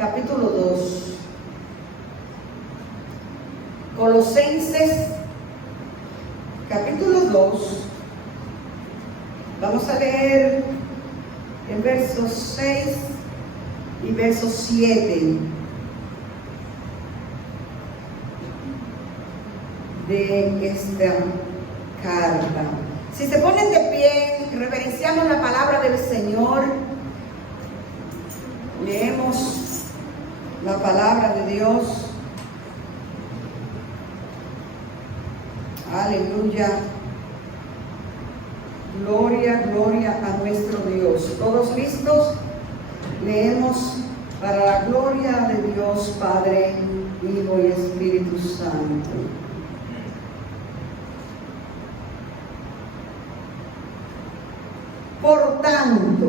capítulo 2. Colosenses, capítulo 2. Vamos a leer el verso 6 y verso 7 de esta carta. Si se ponen de pie, reverenciamos la palabra del Señor. Leemos la palabra de Dios. Aleluya. Gloria, gloria a nuestro Dios. ¿Todos listos? Leemos para la gloria de Dios, Padre, Hijo y Espíritu Santo. Por tanto,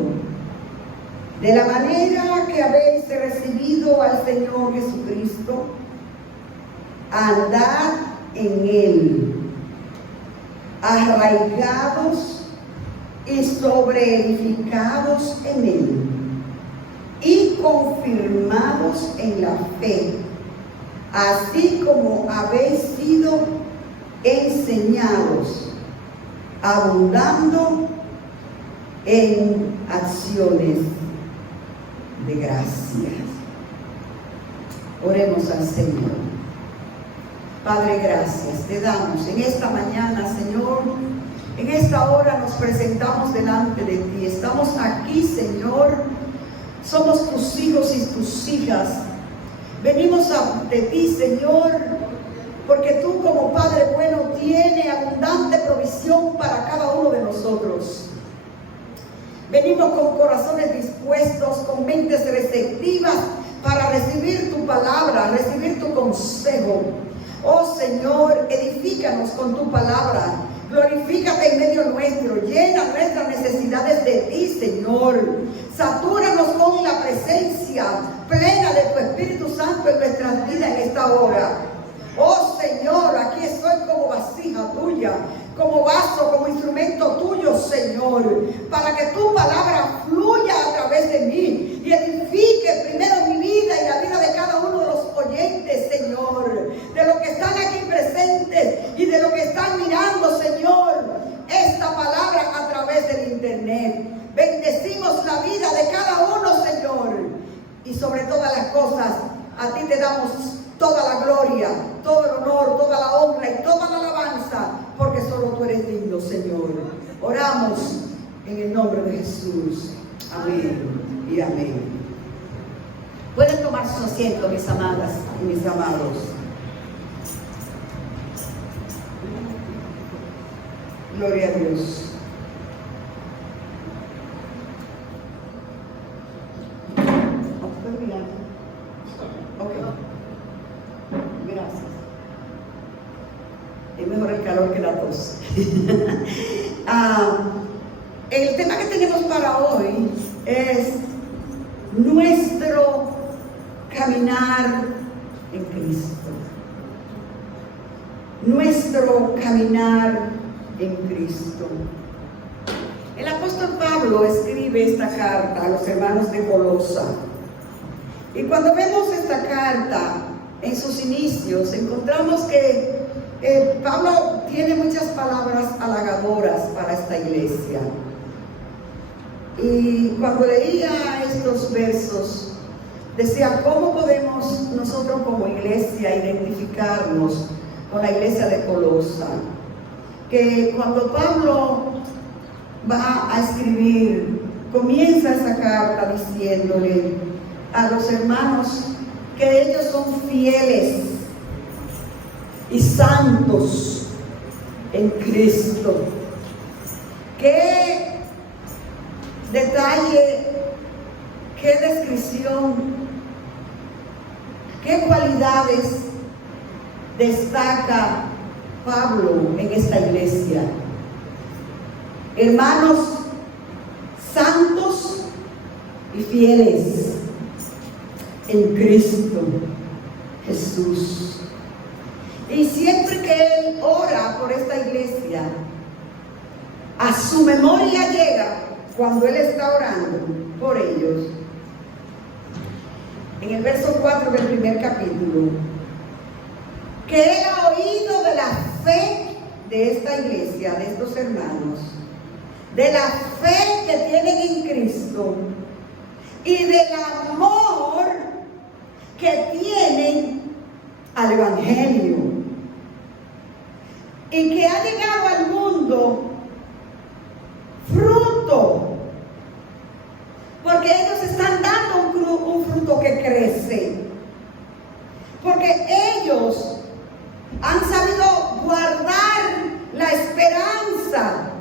de la manera que habéis recibido al Señor Jesucristo, andad en Él, arraigados y sobreedificados en Él, y confirmados en la fe, así como habéis sido enseñados, abundando en acciones de gracias. Oremos al Señor. Padre, gracias te damos en esta mañana, Señor. En esta hora nos presentamos delante de ti. Estamos aquí, Señor. Somos tus hijos y tus hijas. Venimos ante ti, Señor, porque tú como Padre bueno tienes abundante provisión para cada uno de nosotros. Venimos con corazones dispuestos, con mentes receptivas para recibir tu palabra, recibir tu consejo. Oh Señor, edifícanos con tu palabra. Glorifícate en medio nuestro. Llena nuestras necesidades de ti, Señor. Satúranos con la presencia plena de tu Espíritu Santo en nuestras vidas en esta hora. Oh Señor, aquí estoy como vasija tuya, como vaso, como instrumento tuyo, Señor, para que tu palabra fluya a través de mí y edifique primero mi vida y la vida de cada uno de los oyentes, Señor, de los que están aquí presentes y de los que están mirando, Señor, esta palabra a través del internet. Bendecimos la vida de cada uno, Señor, y sobre todas las cosas, a ti te damos toda la gloria, todo el honor, toda la honra y toda la alabanza, porque solo tú eres digno, Señor. Oramos en el nombre de Jesús. Amén y amén. Pueden tomar su asiento, mis amadas y mis amados. Gloria a Dios. Gracias. Es mejor el calor que la tos. El tema que tenemos para hoy es nuestro caminar en Cristo. Nuestro caminar en Cristo. El apóstol Pablo escribe esta carta a los hermanos de Colosa. Y cuando vemos esta carta en sus inicios, encontramos que Pablo tiene muchas palabras halagadoras para esta iglesia. Y cuando leía estos versos, decía, ¿cómo podemos nosotros como iglesia identificarnos con la iglesia de Colosa? Que cuando Pablo va a escribir, comienza esa carta diciéndole a los hermanos que ellos son fieles y santos en Cristo. Qué detalle, qué descripción, qué cualidades destaca Pablo en esta iglesia. Hermanos santos y fieles en Cristo Jesús. Y siempre que él ora por esta iglesia, a su memoria llega, cuando él está orando por ellos, en el verso 4 del primer capítulo, que él ha oído de la fe de esta iglesia, de estos hermanos, de la fe que tienen en Cristo y del amor que tienen al Evangelio, y que ha llegado al mundo fruto, porque ellos están dando un fruto que crece, porque ellos han sabido guardar la esperanza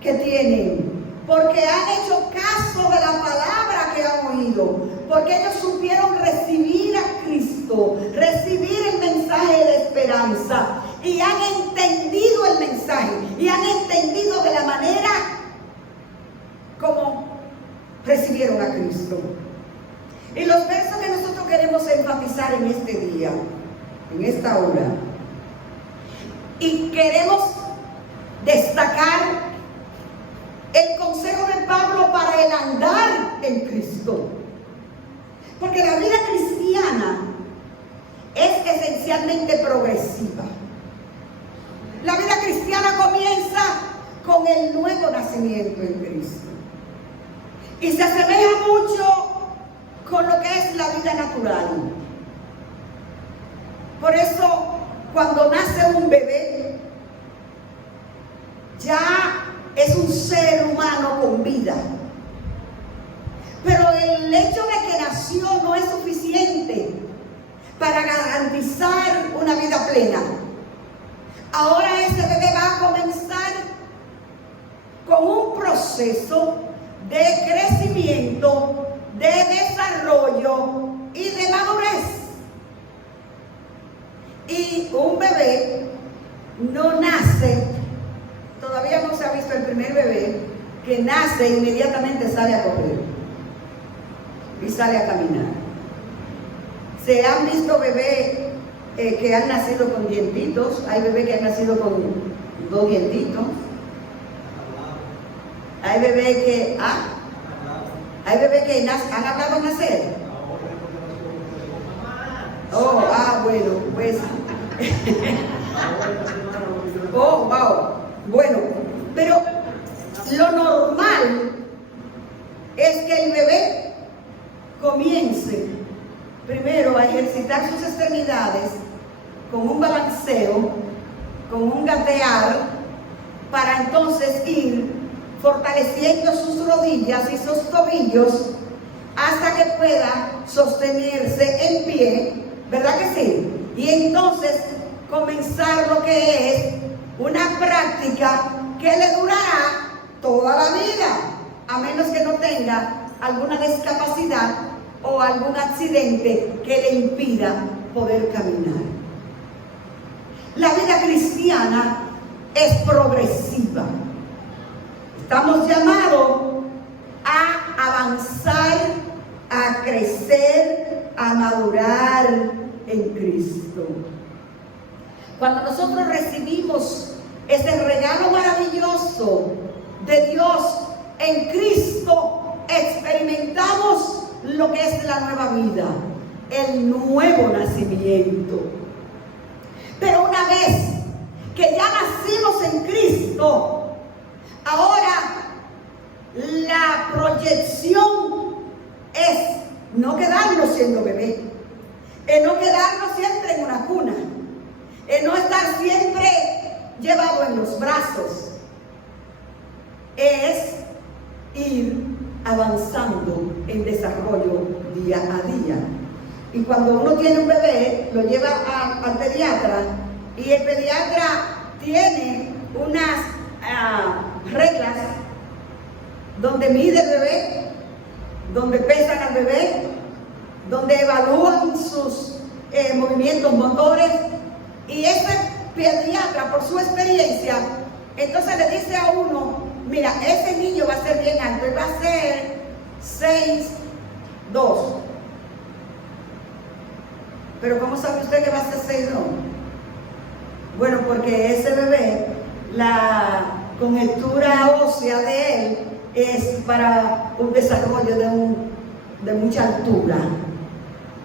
que tienen, porque han hecho caso de la palabra que han oído, porque ellos supieron recibir a Cristo, recibir el mensaje de esperanza, y han entendido el mensaje, y han entendido de la manera como recibieron a Cristo. Y los versos que nosotros queremos enfatizar en este día, en esta hora, y queremos destacar el consejo de Pablo para el andar en Cristo, porque la vida cristiana es esencialmente progresiva. La vida cristiana comienza con el nuevo nacimiento en Cristo y se asemeja mucho con lo que es la vida natural. Por eso, cuando nace un bebé, ya es un ser humano con vida. Pero el hecho de que nació no es suficiente para garantizar una vida plena. Ahora ese bebé va a comenzar con un proceso de crecimiento, de desarrollo y de madurez. Y un bebé no nace, todavía no se ha visto el primer bebé que nace e inmediatamente sale a correr y sale a caminar. Se han visto bebés que han nacido con dientitos, hay bebés que han nacido con 2 dientitos, hay bebés que han hablado al nacer. Oh, bueno, pues. Oh, wow. Bueno, pero lo normal es que el bebé comience primero a ejercitar sus extremidades con un balanceo, con un gatear, para entonces ir fortaleciendo sus rodillas y sus tobillos hasta que pueda sostenerse en pie, ¿verdad que sí? Y entonces comenzar lo que es una práctica que le durará toda la vida, a menos que no tenga alguna discapacidad o algún accidente que le impida poder caminar. La vida cristiana es progresiva. Estamos llamados a avanzar, a crecer, a madurar en Cristo. Cuando nosotros recibimos ese regalo maravilloso de Dios en Cristo, experimentamos lo que es la nueva vida, el nuevo nacimiento. Pero una vez que ya nacimos en Cristo, ahora la proyección es no quedarnos siendo bebé, es no quedarnos siempre en una cuna, es no estar siempre llevado en los brazos, es ir avanzando en desarrollo día a día. Y cuando uno tiene un bebé, lo lleva al pediatra, y el pediatra tiene unas reglas donde mide el bebé, donde pesan al bebé, donde evalúan sus movimientos motores, y ese pediatra, por su experiencia, entonces le dice a uno: mira, ese niño va a ser bien alto, él va a ser 6'2". Pero ¿cómo sabe usted que va a ser 6'2"? Bueno, porque ese bebé, la conjetura ósea de él es para un desarrollo de mucha altura.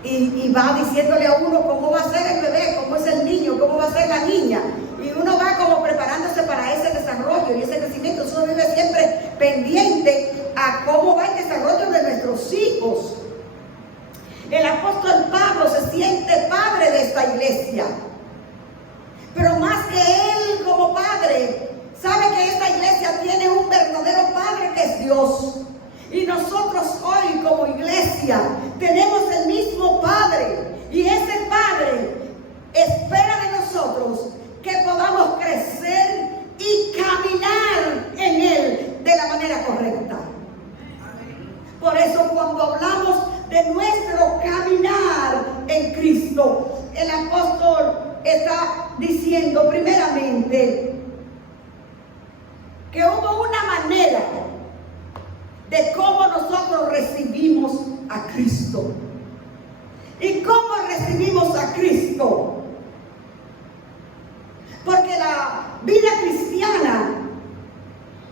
y va diciéndole a uno cómo va a ser el bebé, cómo es el niño, cómo va a ser la niña. Y uno va como preparándose para ese desarrollo y ese crecimiento. Uno vive siempre pendiente a cómo va el desarrollo de nuestros hijos. El apóstol Pablo se siente padre de esta iglesia. Pero más que él como padre, sabe que esta iglesia tiene un verdadero padre que es Dios. Y nosotros hoy como iglesia tenemos el mismo Padre. Y ese Padre espera de nosotros que podamos crecer y caminar en Él de la manera correcta. Por eso cuando hablamos de nuestro caminar en Cristo, el apóstol está diciendo primeramente que hubo una manera de cómo nosotros recibimos a Cristo. ¿Y cómo recibimos a Cristo? Porque la vida cristiana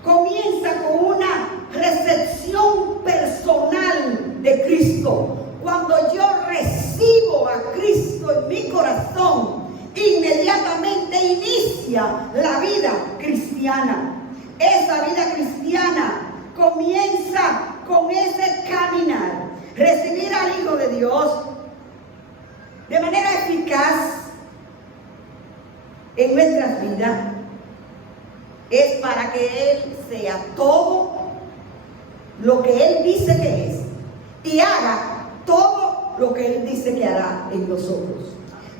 comienza con una recepción personal de Cristo. Cuando yo recibo a Cristo en mi corazón, inmediatamente inicia la vida cristiana. Esa vida cristiana comienza con ese caminar, recibir al Hijo de Dios de manera eficaz en nuestras vidas. Es para que Él sea todo lo que Él dice que es y haga todo lo que Él dice que hará en nosotros.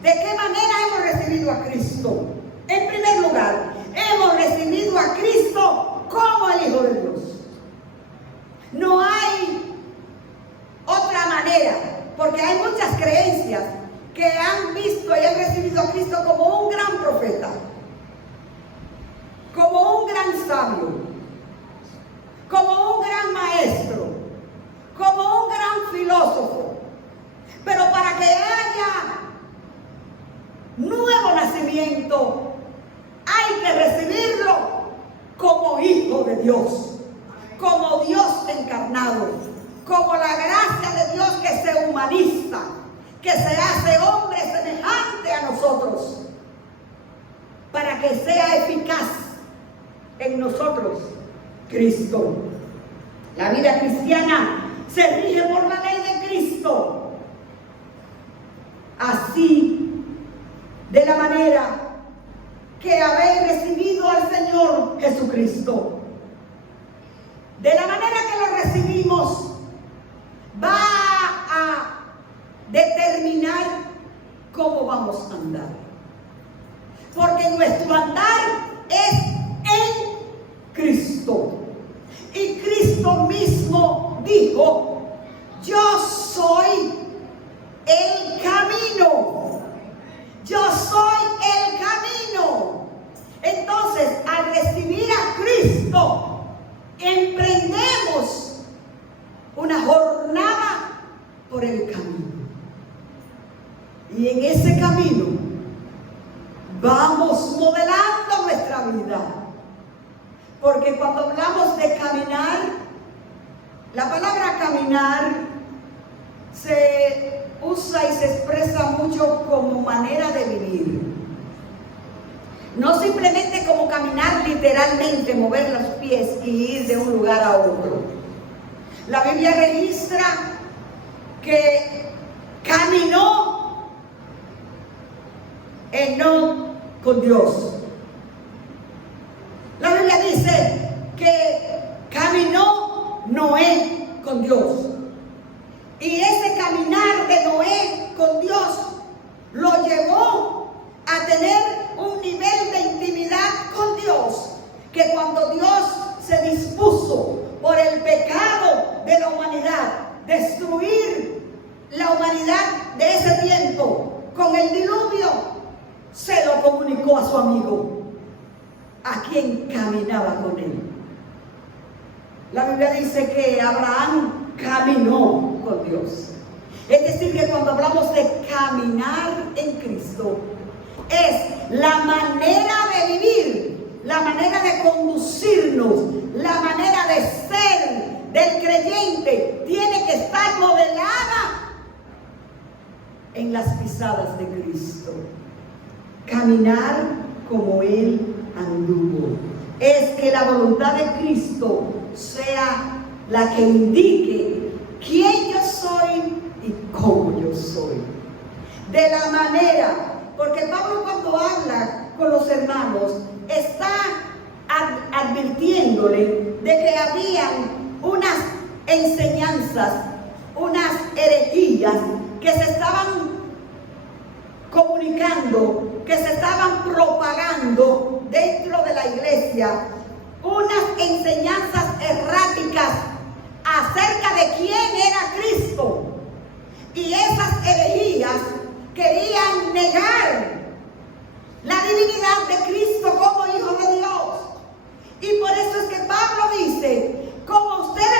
¿De qué manera hemos recibido a Cristo? En primer lugar, hemos recibido a Cristo como el Hijo de Dios. No hay otra manera, porque hay muchas creencias que han visto y han recibido a Cristo como un gran profeta, como un gran sabio, como un gran maestro, como un gran filósofo. Pero para que haya nuevo nacimiento, hay que recibirlo como Hijo de Dios, como Dios encarnado, como la gracia de Dios que se humaniza, que se hace hombre semejante a nosotros, para que sea eficaz en nosotros Cristo. La vida cristiana se rige por la ley de Cristo. Así, de la manera que habéis recibido al Señor Jesucristo, de la manera que lo recibimos, va a determinar cómo vamos a andar. Porque nuestro andar es en Cristo. Y Cristo mismo dijo: yo soy el camino. Yo soy el camino. Entonces, al recibir a Cristo, emprendemos una jornada por el camino. Y en ese camino vamos modelando nuestra vida. Porque cuando hablamos de caminar, la palabra caminar se usa y se expresa mucho como manera de vivir. No simplemente como caminar literalmente, mover los pies y ir de un lugar a otro. La Biblia registra que caminó Enoc con Dios. La Biblia dice que caminó Noé con Dios. Y ese caminar de Noé con Dios lo llevó a tener un nivel de intimidad con Dios, que cuando Dios se dispuso por el pecado de la humanidad, destruir la humanidad de ese tiempo con el diluvio, se lo comunicó a su amigo, a quien caminaba con él. La Biblia dice que Abraham caminó con Dios. Es decir, que cuando hablamos de caminar en Cristo, es la manera de vivir, la manera de conducirnos, la manera de ser del creyente. Tiene que estar modelada en las pisadas de Cristo. Caminar como Él anduvo. Es que la voluntad de Cristo sea la que indique quién yo soy y cómo yo soy. De la manera, porque Pablo cuando habla con los hermanos está advirtiéndole de que habían unas enseñanzas, unas herejías que se estaban comunicando, que se estaban propagando dentro de la iglesia, unas enseñanzas erráticas acerca de quién era Cristo. Y esas herejías querían negar la divinidad de Cristo como Hijo de Dios. Y por eso es que Pablo dice, como ustedes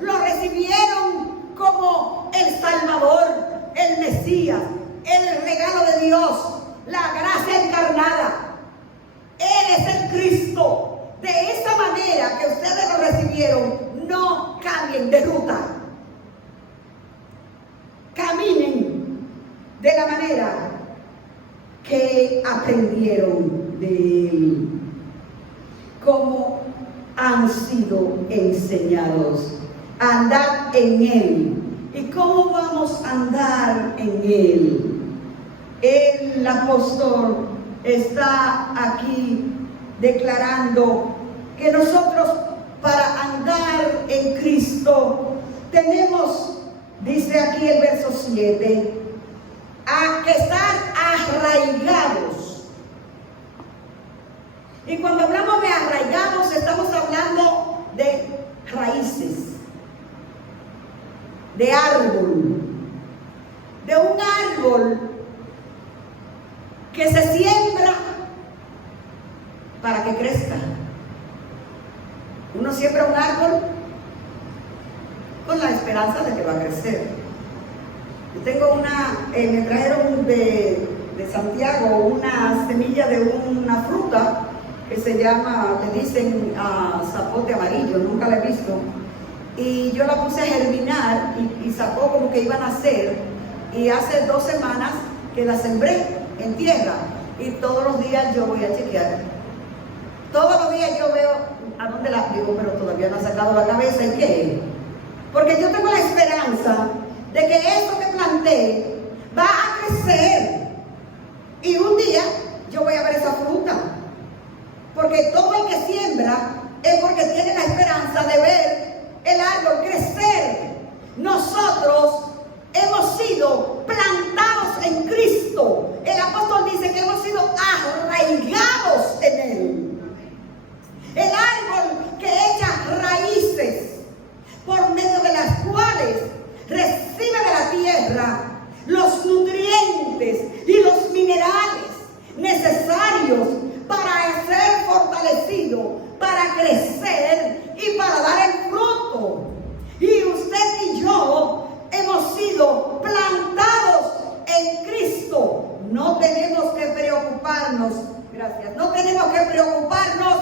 lo recibieron como el Salvador, el Mesías, el regalo de Dios, la gracia encarnada. Él es el Cristo. De esa manera que ustedes lo recibieron, no cambien de ruta. Caminen de la manera que aprendieron de Él, como han sido enseñados. Andad en Él. ¿Y cómo vamos a andar en Él? El apóstol está aquí declarando que nosotros para andar en Cristo tenemos, dice aquí el verso 7, a que estar arraigados. Y cuando hablamos de arraigados estamos hablando de raíces, de árbol, de un árbol que se siembra para que crezca. Uno siembra un árbol con la esperanza de que va a crecer. Yo tengo me trajeron de Santiago una semilla de una fruta que se llama, le dicen zapote amarillo, nunca la he visto. Y yo la puse a germinar y sacó como que iba a nacer. Y hace 2 semanas que la sembré en tierra. Y todos los días yo voy a chequear. Todos los días yo veo a dónde la digo, pero todavía no ha sacado la cabeza. ¿En qué? Porque yo tengo la esperanza de que eso que planté va a crecer. Y un día yo voy a ver esa fruta. Porque todo el que siembra es porque tiene la esperanza de ver el árbol crecer. Nosotros hemos sido plantados en Cristo. El apóstol dice que hemos sido arraigados en Él. El árbol que echa raíces por medio de las cuales recibe de la tierra los nutrientes y los minerales necesarios para ser fortalecido, para crecer y para dar el fruto. Y usted y yo hemos sido plantados en Cristo. No tenemos que preocuparnos, gracias, no tenemos que preocuparnos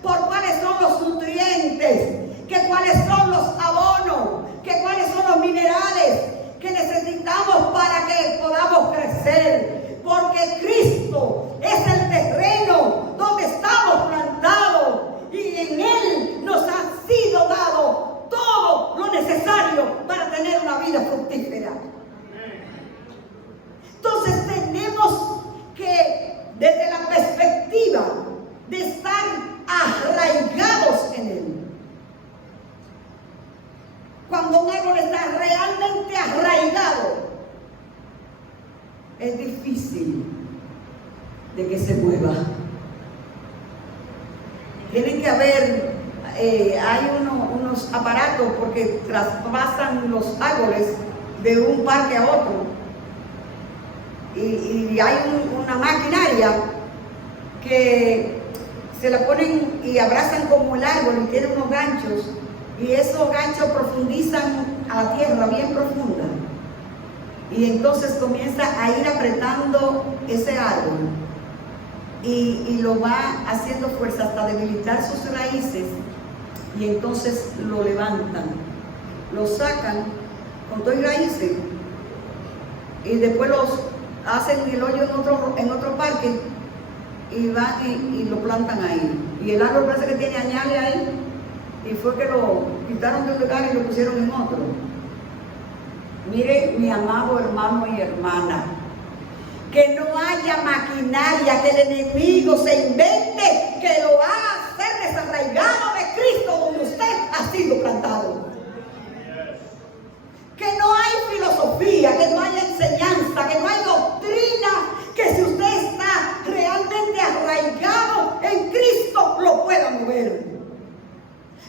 por cuáles son los nutrientes, que cuáles son los abonos, que cuáles son los minerales que necesitamos para que podamos crecer. Porque Cristo es el terreno donde estamos plantados y en Él nos ha sido dado todo lo necesario para tener una vida fructífera. Entonces tenemos que, desde la perspectiva de estar arraigados en Él, cuando un árbol está realmente arraigado, es difícil de que se mueva. Tienen que haber, hay unos aparatos porque traspasan los árboles de un parque a otro. Y hay una maquinaria que se la ponen y abrazan como el árbol y tiene unos ganchos. Y esos ganchos profundizan a la tierra bien profunda. Y entonces comienza a ir apretando ese árbol y lo va haciendo fuerza hasta debilitar sus raíces, y entonces lo levantan, lo sacan con todo y raíces y después los hacen el hoyo en otro parque y van y lo plantan ahí. Y el árbol parece que tiene añales ahí, y fue que lo quitaron de un lugar y lo pusieron en otro. Mire, mi amado hermano y hermana, que no haya maquinaria que el enemigo se invente que lo haga ser desarraigado de Cristo donde usted ha sido plantado. Que no hay filosofía, que no hay enseñanza, que no hay doctrina, que si usted está realmente arraigado en Cristo lo pueda mover.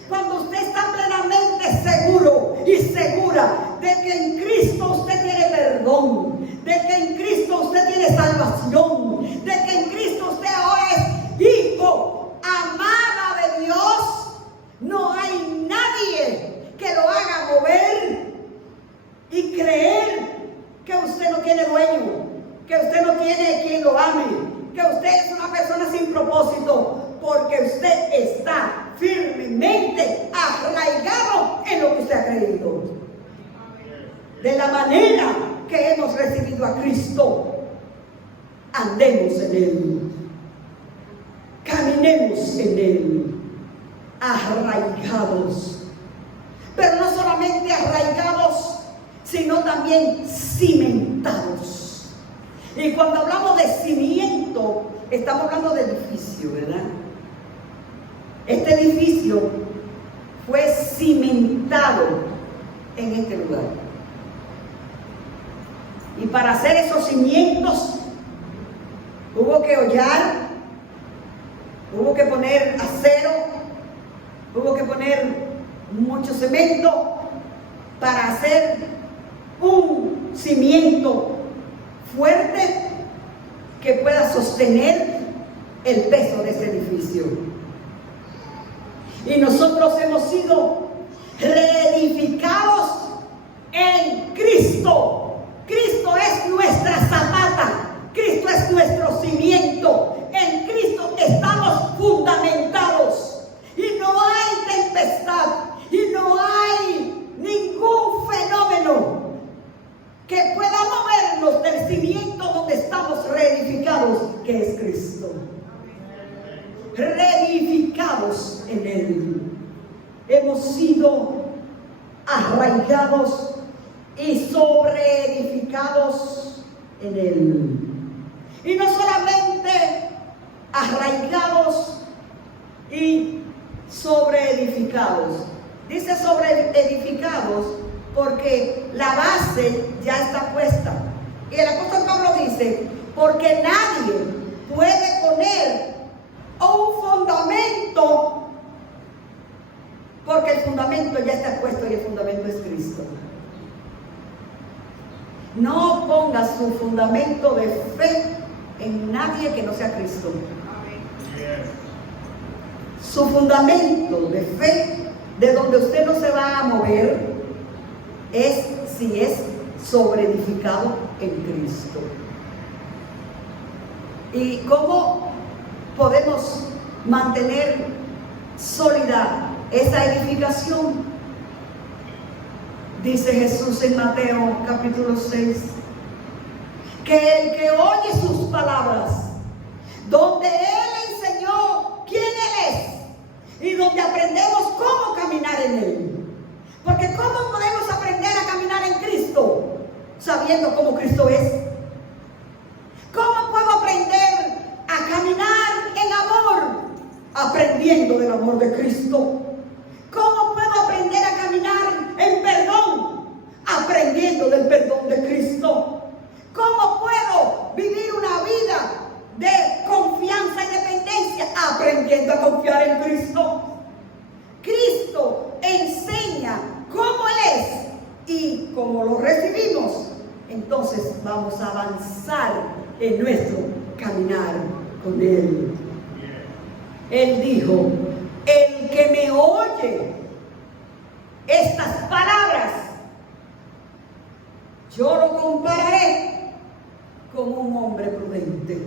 Cuando usted está plenamente seguro y segura de que en Cristo usted tiene perdón, de que en Cristo usted tiene salvación, de que en Cristo usted ahora es hijo, amada de Dios, no hay nadie que lo haga mover y creer que usted no tiene dueño, que usted no tiene quien lo ame, que usted es una persona sin propósito, porque usted está firmemente arraigado en lo que usted ha creído. De la manera que hemos recibido a Cristo, andemos en Él, caminemos en Él, arraigados. Pero no solamente arraigados, sino también cimentados. Y cuando hablamos de cimiento, estamos hablando de edificio, ¿verdad? Este edificio fue cimentado en este lugar. Y para hacer esos cimientos hubo que hollar, hubo que poner acero, hubo que poner mucho cemento para hacer un cimiento fuerte que pueda sostener el peso de ese edificio. Y nosotros hemos sido reedificados en Cristo. Cristo es nuestra zapata, Cristo es nuestro cimiento. En Cristo estamos fundamentados y no hay tempestad y no hay ningún fenómeno que pueda movernos del cimiento donde estamos reedificados, que es Cristo. Reedificados en Él. Hemos sido arraigados y sobreedificados en Él. Y no solamente arraigados y sobreedificados. Dice sobreedificados porque la base ya está puesta. Y el apóstol Pablo dice, porque nadie puede poner un fundamento, porque el fundamento ya está puesto y el fundamento es Cristo. No ponga su fundamento de fe en nadie que no sea Cristo. Su fundamento de fe, de donde usted no se va a mover, es si es sobreedificado en Cristo. ¿Y cómo podemos mantener sólida esa edificación? Dice Jesús en Mateo capítulo 6, que el que oye sus palabras, donde Él enseñó quién Él es y donde aprendemos cómo caminar en Él. Porque ¿cómo podemos aprender a caminar en Cristo? Sabiendo cómo Cristo es. ¿Cómo puedo aprender a caminar en amor? Aprendiendo del amor de Cristo. ¿Cómo puedo aprender a caminar en perdón? Aprendiendo del perdón de Cristo. ¿Cómo puedo vivir una vida de confianza y dependencia? Aprendiendo a confiar en Cristo. Cristo enseña cómo Él es y como lo recibimos, entonces vamos a avanzar en nuestro caminar con Él. Él dijo, el que me oye estas palabras, yo lo compararé con un hombre prudente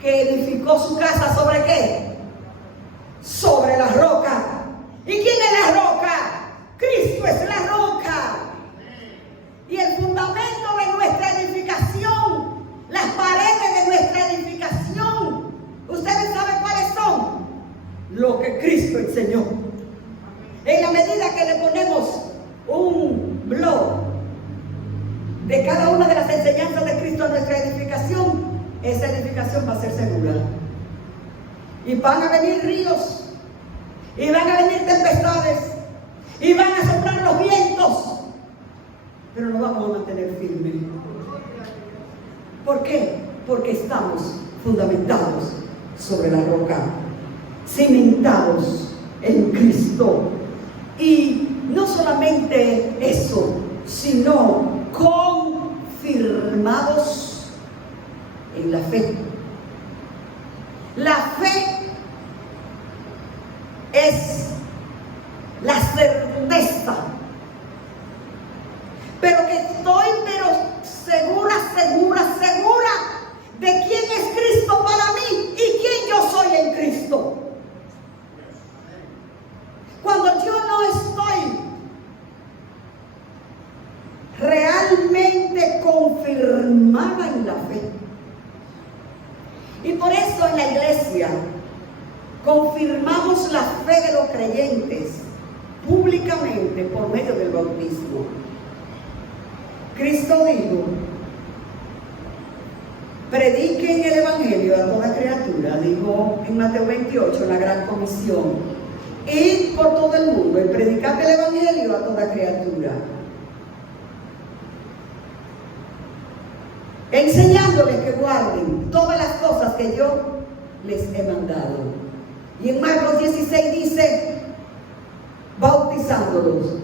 que edificó su casa ¿sobre qué? Sobre la roca. ¿Y quién es la roca? Cristo es la roca. Y el fundamento de nuestra de cada una de las enseñanzas de Cristo a nuestra edificación, esa edificación va a ser segura. Y van a venir ríos, y van a venir tempestades, y van a soplar los vientos, pero nos vamos a mantener firmes. ¿Por qué? Porque estamos fundamentados sobre la roca, cimentados en Cristo. Y no solamente eso, sino confirmados en la fe. La fe es la certeza, pero que estoy segura de quién es Cristo para mí y quién yo soy en Cristo. Cuando yo no estoy realmente confirmada en la fe. Y por eso en la iglesia confirmamos la fe de los creyentes públicamente por medio del bautismo. Cristo dijo: prediquen el evangelio a toda criatura, dijo en Mateo 28, en la gran comisión. Id por todo el mundo y predicad el evangelio a toda criatura, enseñándoles que guarden todas las cosas que yo les he mandado. Y en Marcos 16 dice: bautizándolos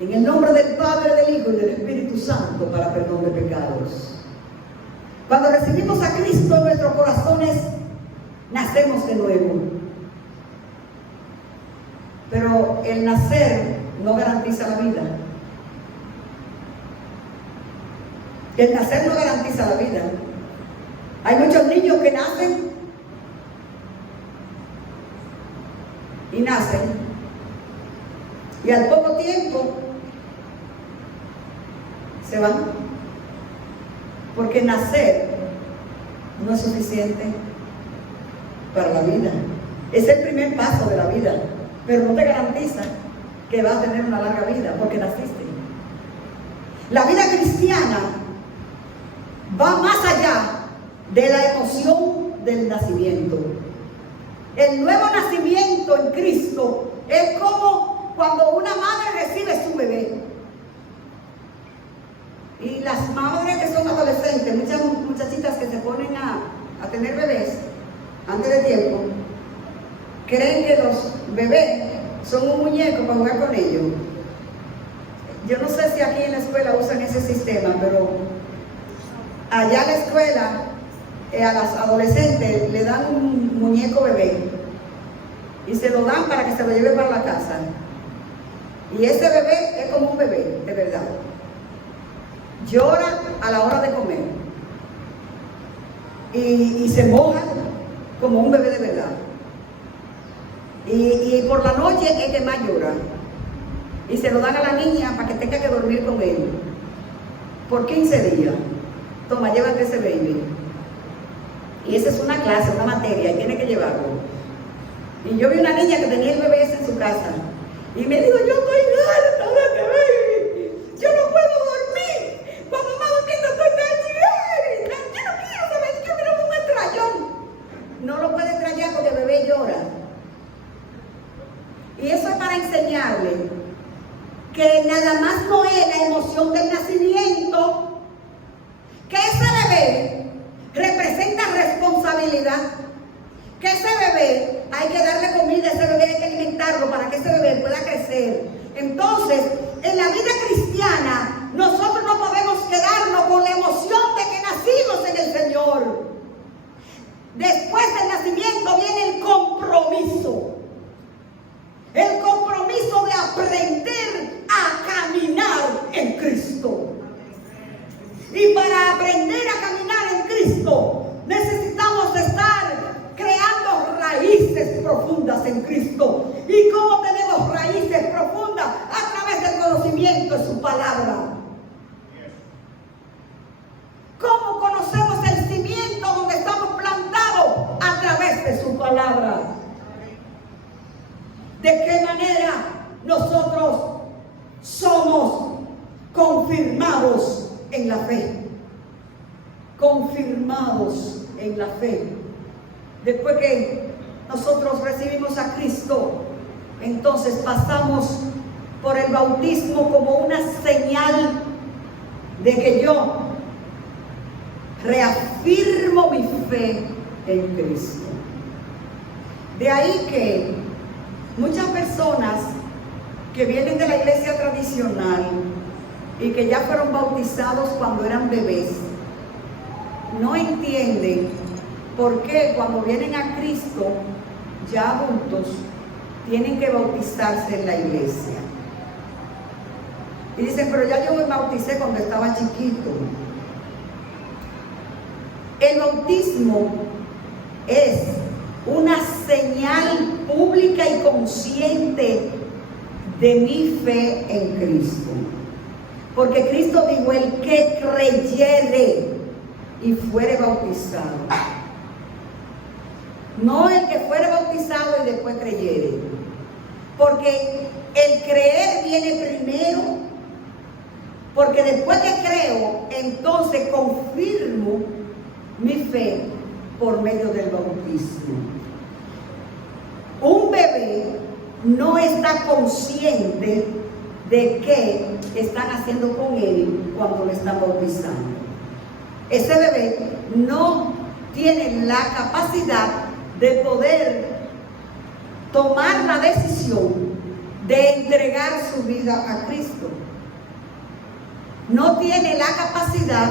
en el nombre del Padre, del Hijo y del Espíritu Santo para perdón de pecados. Cuando recibimos a Cristo en nuestros corazones, nacemos de nuevo. Pero el nacer no garantiza la vida. El nacer no garantiza la vida. Hay muchos niños que nacen y nacen, y al poco tiempo se van, porque nacer no es suficiente para la vida. Es el primer paso de la vida, pero no te garantiza que vas a tener una larga vida porque naciste. La vida cristiana va más allá de la emoción del nacimiento. El nuevo nacimiento en Cristo es como cuando una madre recibe su bebé. Y las madres que son adolescentes, muchas muchachitas que se ponen a tener bebés antes de tiempo, creen que los bebés son un muñeco para jugar con ellos. Yo no sé si aquí en la escuela usan ese sistema, pero allá en la escuela a las adolescentes le dan un muñeco bebé y se lo dan para que se lo lleve para la casa. Y ese bebé es como un bebé, de verdad. Llora a la hora de comer y se moja como un bebé de verdad. Y por la noche es que más llora. Y se lo dan a la niña para que tenga que dormir con él por 15 días. Toma, llévate ese baby. Y esa es una clase, una materia, y tiene que llevarlo. Y yo vi una niña que tenía el bebé ese en su casa. Y me dijo: yo estoy harta de este baby. Yo no puedo dormir. Cuando más durmiendo estoy tan bien. Yo no quiero saber, yo quiero un estrellón. No lo puede estrellar porque el bebé llora. Y eso es para enseñarle que nada más no es la emoción del nacimiento, que ese bebé representa responsabilidad, que ese bebé hay que darle comida, ese bebé hay que alimentarlo para que ese bebé pueda crecer. Entonces, en la vida cristiana, nosotros no podemos quedarnos con la emoción de que nacimos en el Señor. Después del nacimiento viene el compromiso. El compromiso de aprender a caminar en Cristo. Y para aprender a caminar en Cristo, necesitamos estar creando raíces profundas en Cristo. ¿Y cómo tenemos raíces profundas? A través del conocimiento de su palabra. ¿Cómo conocemos el cimiento donde estamos plantados? A través de su palabra. ¿De qué manera nosotros somos confiables confirmados en la fe. Confirmados en la fe. Después que nosotros recibimos a Cristo, entonces pasamos por el bautismo como una señal de que yo reafirmo mi fe en Cristo. De ahí que muchas personas que vienen de la iglesia tradicional y que ya fueron bautizados cuando eran bebés, no entienden por qué cuando vienen a Cristo, ya adultos, tienen que bautizarse en la iglesia. Y dicen, pero ya yo me bauticé cuando estaba chiquito. El bautismo es una señal pública y consciente de mi fe en Cristo. Porque Cristo dijo, el que creyere y fuere bautizado. No el que fuere bautizado y después creyere. Porque el creer viene primero. Porque después que creo, entonces confirmo mi fe por medio del bautismo. Un bebé no está consciente de qué están haciendo con él cuando lo están bautizando. Ese bebé no tiene la capacidad de poder tomar la decisión de entregar su vida a Cristo. No tiene la capacidad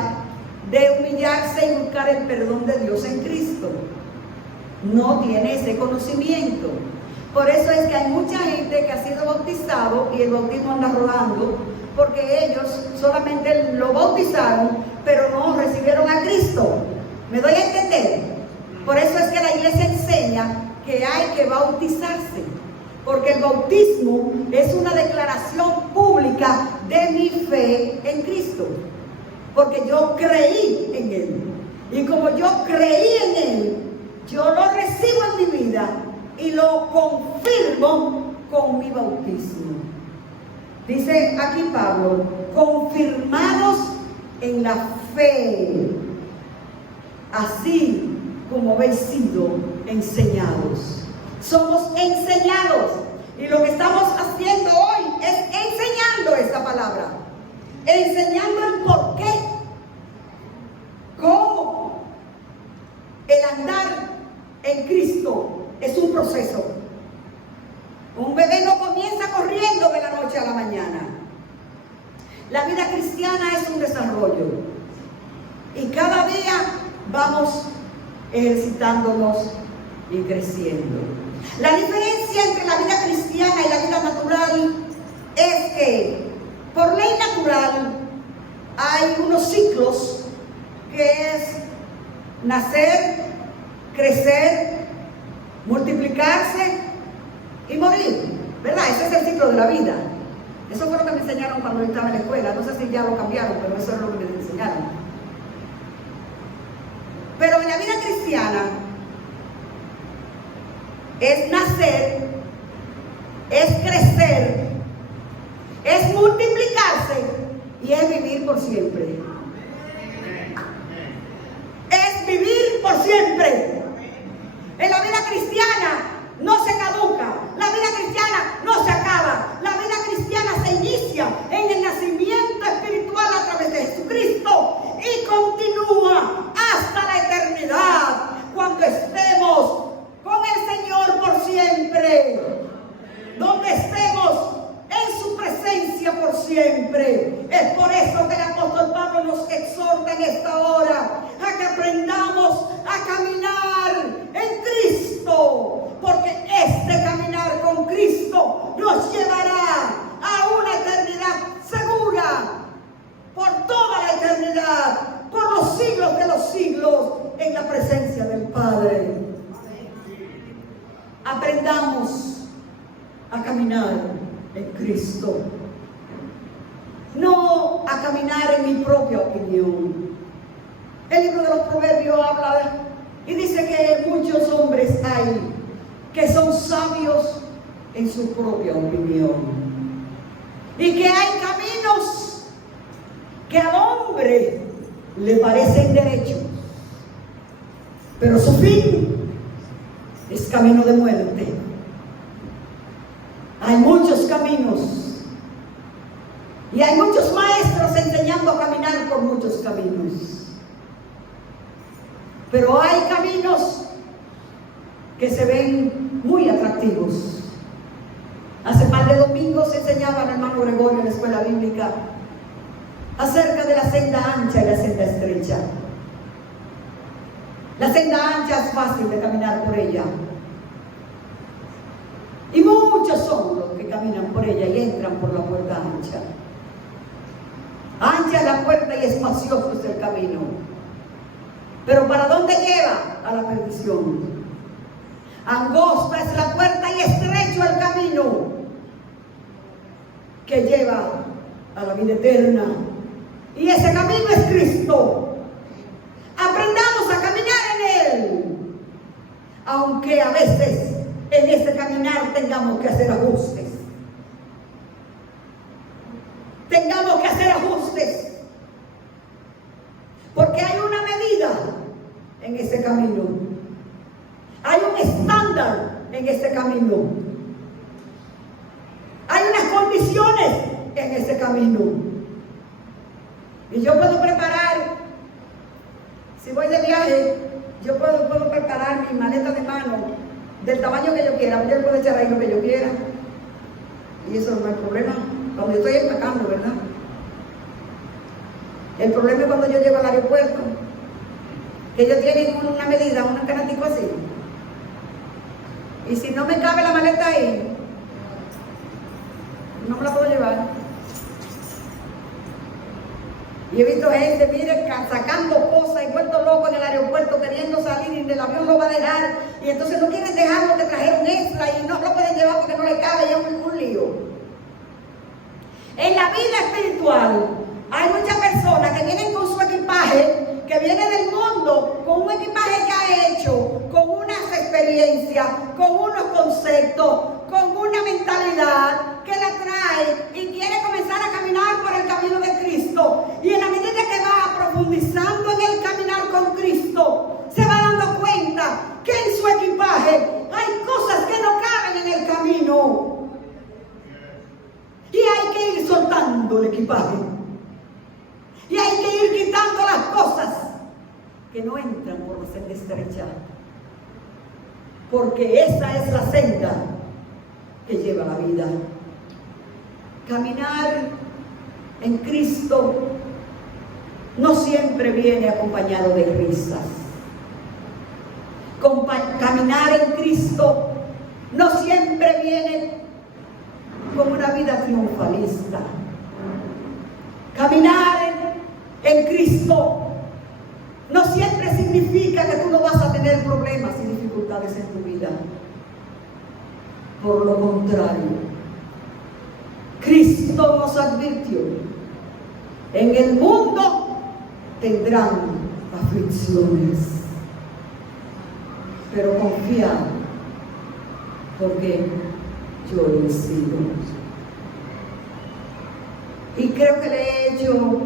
de humillarse y buscar el perdón de Dios en Cristo. No tiene ese conocimiento. Por eso es que hay mucha gente que ha sido bautizado y el bautismo anda rodando, porque ellos solamente lo bautizaron, pero no recibieron a Cristo. ¿Me doy a entender? Por eso es que la iglesia enseña que hay que bautizarse, porque el bautismo es una declaración pública de mi fe en Cristo. Porque yo creí en Él. Y como yo creí en Él, yo lo recibo en mi vida y lo confirmo con mi bautismo. Dice aquí Pablo, confirmados en la fe, así como habéis sido enseñados. Somos enseñados. Y lo que estamos haciendo hoy es enseñando esta palabra. Enseñando el por qué, cómo el andar en Cristo es un proceso. Un bebé no comienza corriendo de la noche a la mañana. La vida cristiana es un desarrollo. Y cada día vamos ejercitándonos y creciendo. La diferencia entre la vida cristiana y la vida natural es que por ley natural hay unos ciclos que es nacer, crecer, multiplicarse y morir, ¿verdad? Ese es el ciclo de la vida. Eso fue lo que me enseñaron cuando yo estaba en la escuela. No sé si ya lo cambiaron, pero eso es lo que me enseñaron. Pero en la vida cristiana es nacer, es crecer, es multiplicarse y es vivir por siempre. Es vivir por siempre. En la vida cristiana no se caduca, la vida cristiana no se acaba, la vida cristiana se inicia en el nacimiento espiritual a través de Jesucristo y continúa hasta la eternidad, cuando estemos con el Señor por siempre, donde estemos en su presencia por siempre. Es por eso que el apóstol Pablo nos exhorta en esta hora a que aprendamos a caminar en Cristo, porque este caminar con Cristo nos llevará a una eternidad segura, por toda la eternidad, por los siglos de los siglos, en la presencia del Padre. Aprendamos a caminar en Cristo, no a caminar en mi propia opinión. El libro de los Proverbios habla y dice que muchos hombres hay que son sabios en su propia opinión y que hay caminos le parecen derechos, pero su fin es camino de muerte. Hay muchos caminos y hay muchos maestros enseñando a caminar por muchos caminos, pero hay caminos que se ven muy atractivos. Hace par de domingos enseñaba al hermano Gregorio en la escuela bíblica acerca de la senda ancha y la senda estrecha. La senda ancha es fácil de caminar por ella, y muchos son los que caminan por ella y entran por la puerta ancha. Ancha es la puerta y espacioso es el camino, pero ¿para dónde lleva? A la perdición. Angosta es la puerta y estrecho el camino que lleva a la vida eterna, y ese camino es Cristo. Aprendamos a caminar en Él, aunque a veces en ese caminar tengamos que hacer ajustes. Tengamos que hacer ajustes, porque hay una medida en ese camino, hay un estándar en ese camino, hay unas condiciones en ese camino. Y yo puedo preparar, si voy de viaje, yo puedo preparar mi maleta de mano del tamaño que yo quiera, yo puedo echar ahí lo que yo quiera, y eso no es el problema cuando yo estoy empacando, ¿verdad? El problema es cuando yo llego al aeropuerto, que ellos tienen una medida, un canatico así, y si no me cabe la maleta ahí, no me la puedo llevar. Y he visto gente, mire, sacando cosas y vuelto loco en el aeropuerto, queriendo salir, y el avión lo va a dejar, y entonces no quieren dejar lo que trajeron extra y no lo pueden llevar porque no le cabe, y es un lío. En la vida espiritual hay muchas personas que vienen con su equipaje, que viene del mundo, con un equipaje que ha hecho, con unas experiencias, con unos conceptos, con una mentalidad que la trae y quiere comenzar a caminar por el camino de Cristo. Y en la medida que va profundizando en el caminar con Cristo, se va dando cuenta que en su equipaje hay cosas que no caben en el camino. Y hay que ir soltando el equipaje. Y hay que ir quitando las cosas que no entran por la senda estrecha. Porque esa es la senda que lleva la vida. Caminar en Cristo no siempre viene acompañado de risas. Caminar en Cristo no siempre viene con una vida triunfalista. Caminar en Cristo no siempre significa que tú no vas a tener problemas y dificultades en tu vida. Por lo contrario, Cristo nos advirtió: en el mundo tendrán aflicciones, pero confiad, porque yo he vencido. Y creo que le he hecho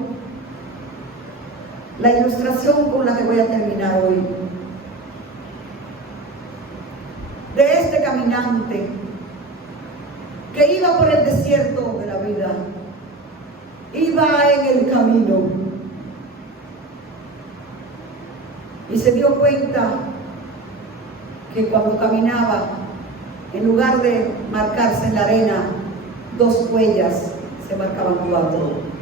la ilustración con la que voy a terminar hoy, de este caminante que iba por el desierto de la vida, iba en el camino y se dio cuenta que cuando caminaba, en lugar de marcarse en la arena 2 huellas, se marcaban 4.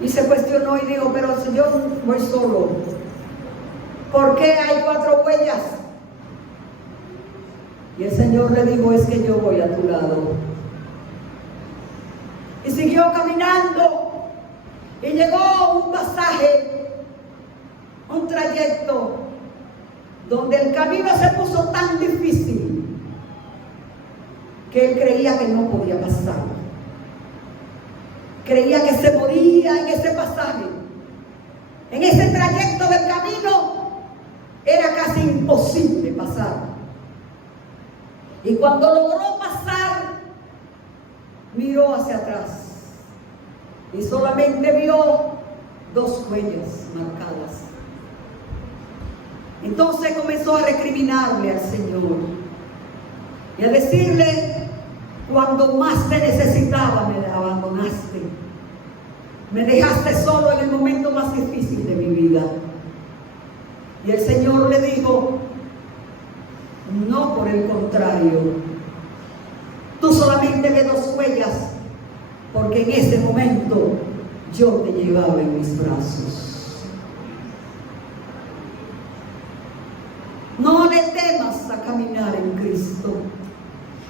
Y se cuestionó y dijo: pero si yo voy solo, ¿por qué hay 4 huellas? Y el Señor le dijo: es que yo voy a tu lado. Y siguió caminando y llegó a un pasaje, un trayecto, donde el camino se puso tan difícil que él creía que no podía pasar. Creía que se moría en ese pasaje. En ese trayecto del camino era casi imposible pasar. Y cuando logró pasar, miró hacia atrás y solamente vio 2 huellas marcadas. Entonces comenzó a recriminarle al Señor y a decirle: cuando más te necesitaba me abandonaste, me dejaste solo en el momento más difícil de mi vida. Y el Señor le dijo: no, por el contrario, tú solamente ve 2 huellas, porque en ese momento yo te llevaba en mis brazos. No le temas a caminar en Cristo,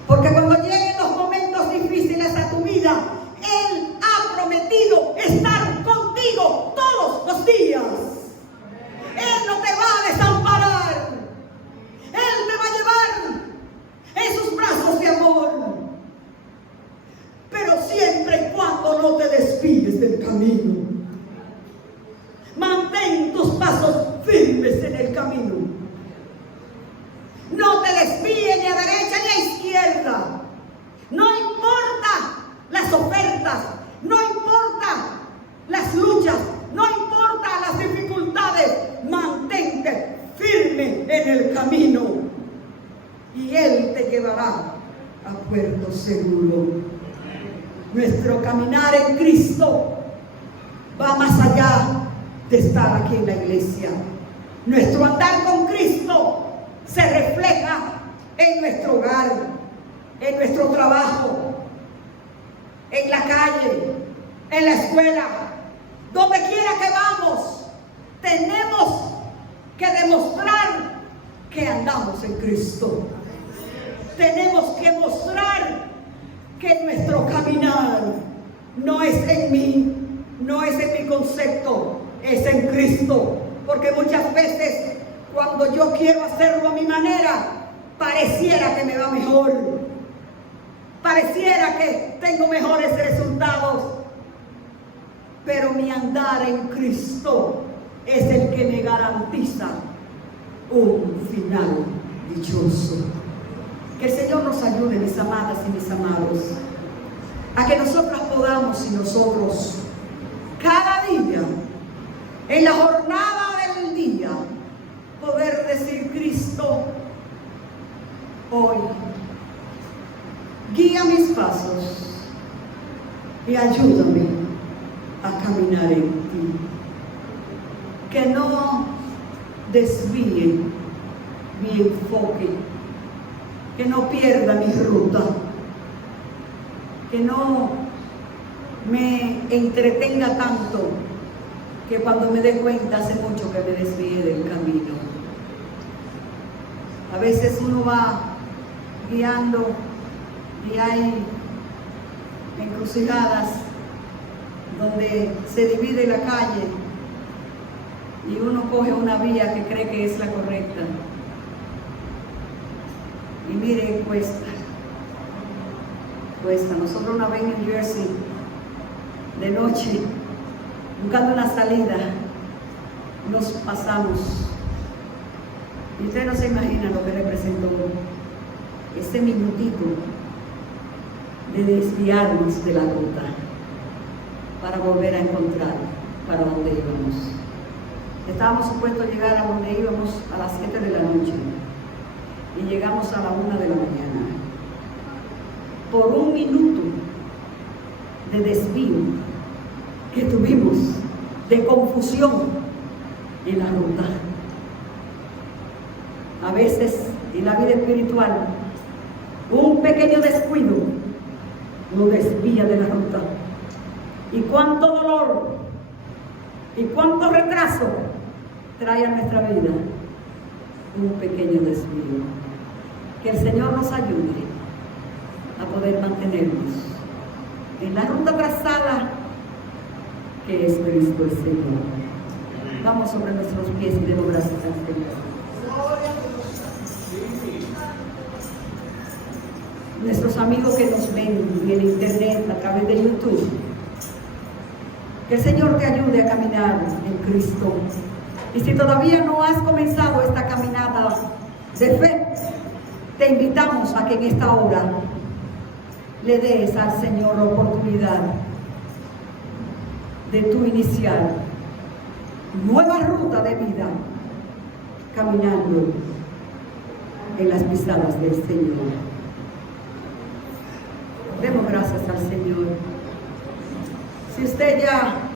porque cuando lleguen los momentos difíciles a tu vida, Él ha prometido estar contigo todos los días. Él no te va a desamparar. Él te va a llevar en sus brazos de amor, pero siempre y cuando no te desvíes del camino. Mantén tus pasos firmes en el camino. No te desvíes ni a derecha ni a izquierda. No importa las ofertas, no importa las luchas, no importa las dificultades. Mantente firme en el camino y Él te llevará a puerto seguro. Nuestro caminar en Cristo va más allá de estar aquí en la iglesia. Nuestro andar con Cristo se refleja en nuestro hogar, en nuestro trabajo, en la calle, en la escuela, donde quiera que vamos. Tenemos que demostrar que andamos en Cristo. Tenemos que mostrar que nuestro caminar no es en mí, no es en mi concepto, es en Cristo. Porque muchas veces cuando yo quiero hacerlo a mi manera, pareciera que me va mejor, pareciera que tengo mejores resultados, pero mi andar en Cristo es el que me garantiza un final dichoso. Que el Señor nos ayude, mis amadas y mis amados, a que nosotros podamos y nosotros cada día, en la jornada del día, poder decir: Cristo, hoy guía mis pasos y ayúdame a caminar en ti. Que no desvíe mi enfoque, que no pierda mi ruta, que no me entretenga tanto que cuando me dé cuenta hace mucho que me desvíe del camino. A veces uno va guiando y hay encrucijadas donde se divide la calle y uno coge una vía que cree que es la correcta. Y mire, cuesta. Nosotros una vez en New Jersey, de noche, buscando una salida, nos pasamos. Y usted no se imagina lo que representó ese minutito de desviarnos de la ruta para volver a encontrar para donde íbamos. Estábamos supuestos a llegar a donde íbamos a las 7 de la noche y llegamos a la 1 de la mañana. Por un minuto de desvío que tuvimos, de confusión en la ruta. A veces en la vida espiritual, un pequeño descuido nos desvía de la ruta. Y cuánto dolor y cuánto retraso trae a nuestra vida un pequeño desvío. Que el Señor nos ayude a poder mantenernos en la ruta trazada que es Cristo el Señor. Vamos sobre nuestros pies y demos gracias al Señor. Nuestros amigos que nos ven en el internet, a través de YouTube, que el Señor te ayude a caminar en Cristo. Y si todavía no has comenzado esta caminata de fe, te invitamos a que en esta hora le des al Señor la oportunidad de tú iniciar nueva ruta de vida, caminando en las pisadas del Señor. Demos gracias al Señor. Si usted ya